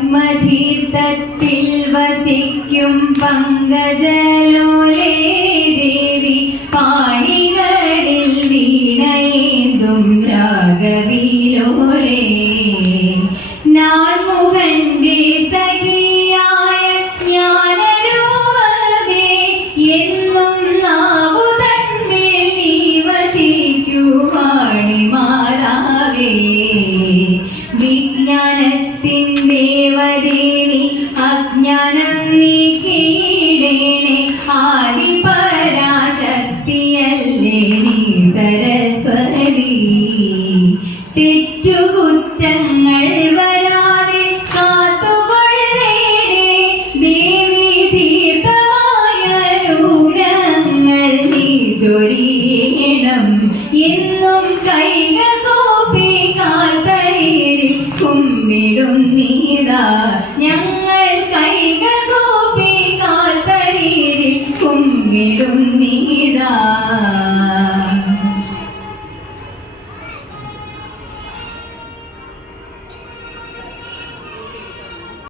പത്മതീർത്ഥത്തിൽ വസിക്കും പങ്കജലോലേ ദേവി പാണികളിൽ വീണയേന്തും രാഗവിലോലേ നാൻമുഖന്റെ സഖിയായ ജ്ഞാനരൂപമേ എന്നും നാവുതന്മേൽ നീ വസിക്കുവാണിമാരാവേ വിജ്ഞാനത്തിൻ ദേവദേവി അജ്ഞാനം നീക്കിയിടേണേ ആദിപരാശക്തിയല്ലേ നീ സരസ്വതി തെറ്റുകുറ്റങ്ങൾ വരാതെ കാത്തുകൊള്ളേണേ ദേവി തീർത്ഥമായ അനുഗ്രഹങ്ങൾ നീ ചൊരിയണം എന്നും കൈകൾ കോപ്പി കാൽത്തളിരിൽ കുമ്മിടുന്നീതാ ഞങ്ങൾ കൈകൾ കോപ്പി കാൽത്തളിരിൽ കുമ്മിടുന്നീതാ